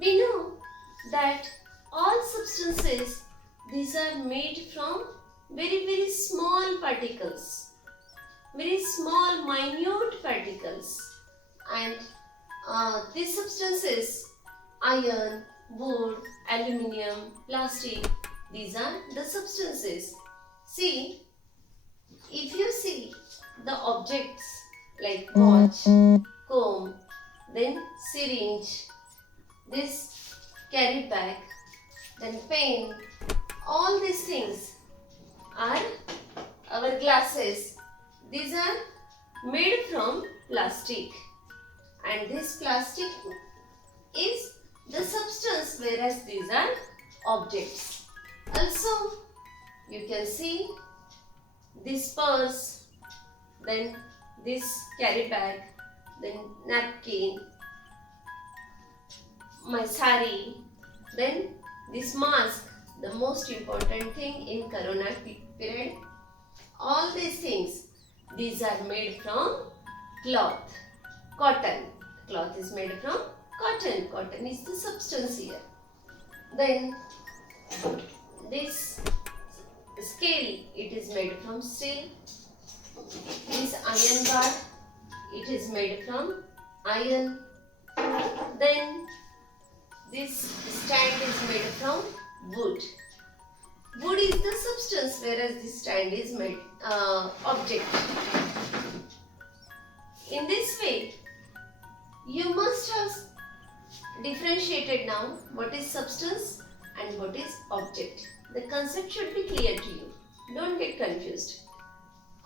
We know that all substances, these are made from very small particles, very small minute particles, and these substances, iron, wood, aluminium, plastic, these are the substances. See, if you see the objects like watch, comb, then syringe, this carry bag, then pen, all these things are our glasses. These are made from plastic, and this plastic is the substance, whereas these are objects. Also, you can see this purse, then this carry bag, then napkin, my sari, then this mask, the most important thing in corona period. All these things, these are made from cloth, cotton. Cloth is made from cotton. Cotton is the substance here. Then this scale, it is made from steel. This iron bar, it is made from iron. Then this stand is made from wood. Wood is the substance, whereas this stand is made object. In this way, you must have differentiated now what is substance and what is object. The concept should be clear to you. Don't get confused.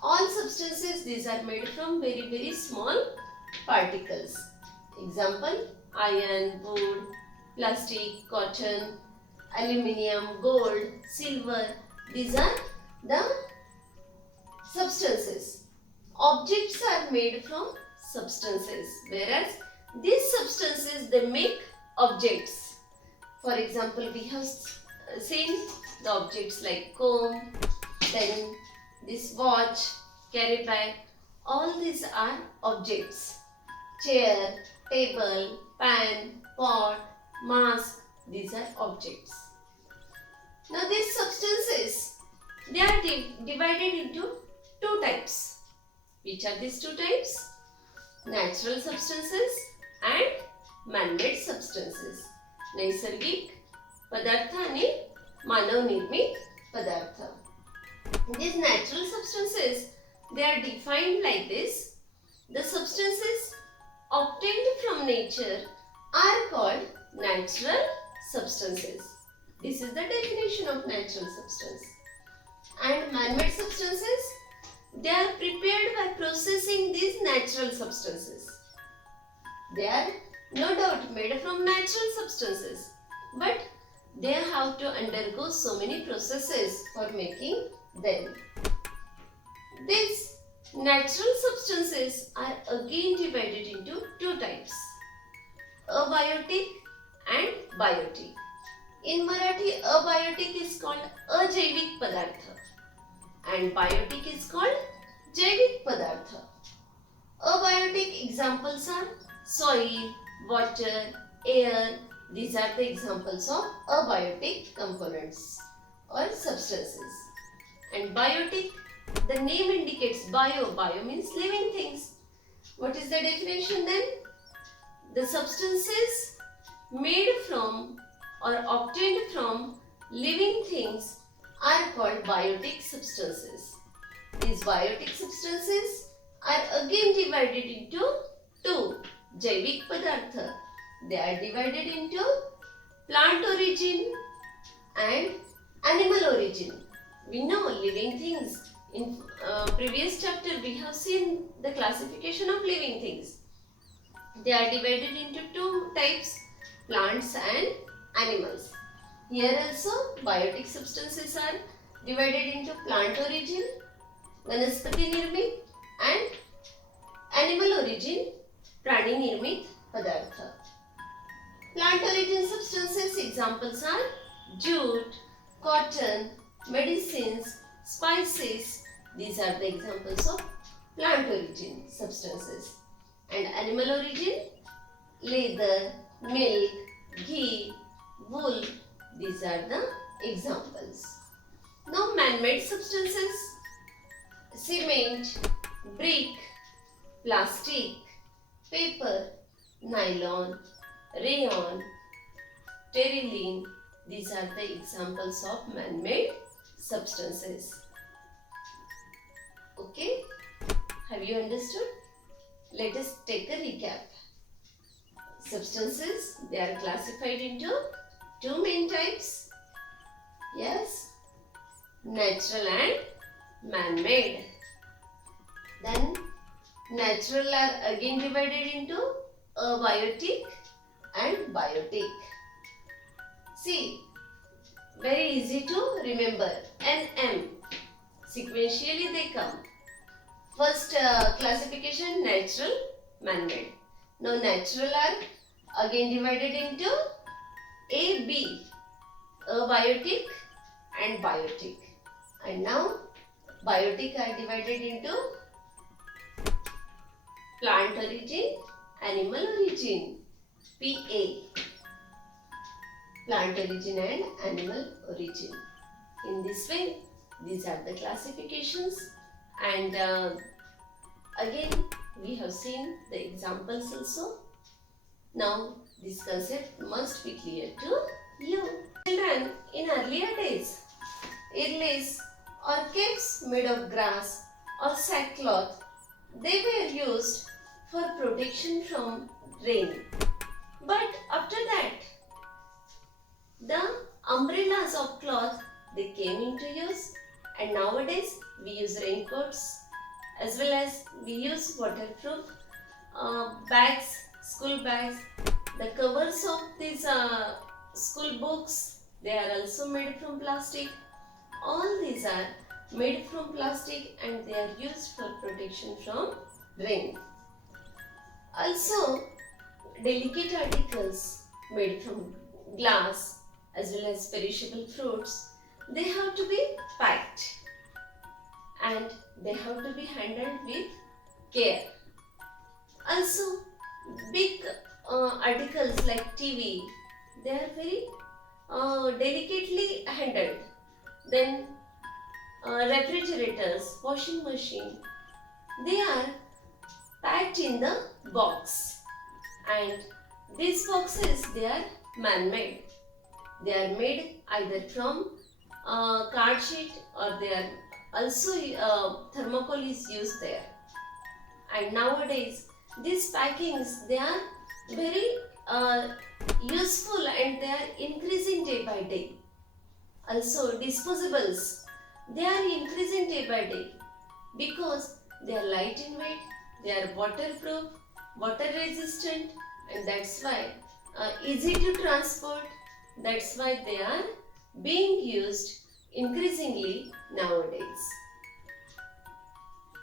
All substances, these are made from very small particles. Example, iron, wood, plastic, cotton, aluminium, gold, silver. These are the substances. Objects are made from substances, whereas these substances, they make objects. For example, we have seen the objects like comb, then this watch, carry bag, all these are objects. Chair, table, pan, pot, mask, these are objects. Now these substances, they are divided into two types. Which are these two types? Natural substances and man-made substances. नैसर्गिक पदार्थ आणि मानव निर्मित पदार्थ. These natural substances, they are defined like this. The substances obtained from nature are called natural substances. This is the definition of natural substance. And man-made substances, they are prepared by processing these natural substances. They are no doubt made from natural substances, but they have to undergo so many processes for making them. These natural substances are again divided into two types, abiotic and biotic. In Marathi, abiotic is called अजैविक पदार्थ and biotic is called जैविक पदार्थ. Abiotic examples are soil, water, air. These are the examples of abiotic components or substances. And biotic, the name indicates bio. Bio means living things. What is the definition then? The substances made from or obtained from living things are called biotic substances. These biotic substances are again divided into two. Jaivik padartha. They are divided into plant origin and animal origin. We know living things. In previous chapter we have seen the classification of living things. They are divided into two types, plants and animals. Here also biotic substances are divided into plant origin, vanaspati nirmit, and animal origin, prani nirmit padartha. Plant origin substances examples are jute, cotton, medicines, spices. These are the examples of plant origin substances. And animal origin, leather, milk, ghee, wool. These are the examples. Now man-made substances: cement, brick, plastic, paper, nylon, rayon, terylene. These are the examples of man-made substances. Okay, have you understood? Let us take a recap. Substances, they are classified into two main types. Yes, natural and man-made. Then natural are again divided into abiotic and biotic. See, very easy to remember. NM. Sequentially they come. First classification, natural, man-made. Now natural are again divided into A, B, abiotic and biotic. And now biotic are divided into plant origin, animal origin, PA. Plant origin and animal origin. In this way, these are the classifications, and again we have seen the examples also. Now this concept must be clear to you. Children, in earlier days, irlis or capes made of grass or sackcloth, they were used for protection from rain. But after that, the umbrellas of cloth, they came into use, and nowadays we use raincoats, as well as we use waterproof bags, school bags. The covers of these school books, they are also made from plastic. All these are made from plastic and they are used for protection from rain. Also, delicate articles made from glass as well as perishable fruits, they have to be packed and they have to be handled with care. Also, big articles like TV, they are very delicately handled. Then refrigerators, washing machine, they are packed in the box, and these boxes, they are man-made. They are made either from card sheet, or they are also thermocol is used there. And nowadays these packings, they are very useful and they are increasing day by day. Also disposables, they are increasing day by day because they are light in weight, they are waterproof, water resistant, and that's why easy to transport. That's why they are being used increasingly nowadays.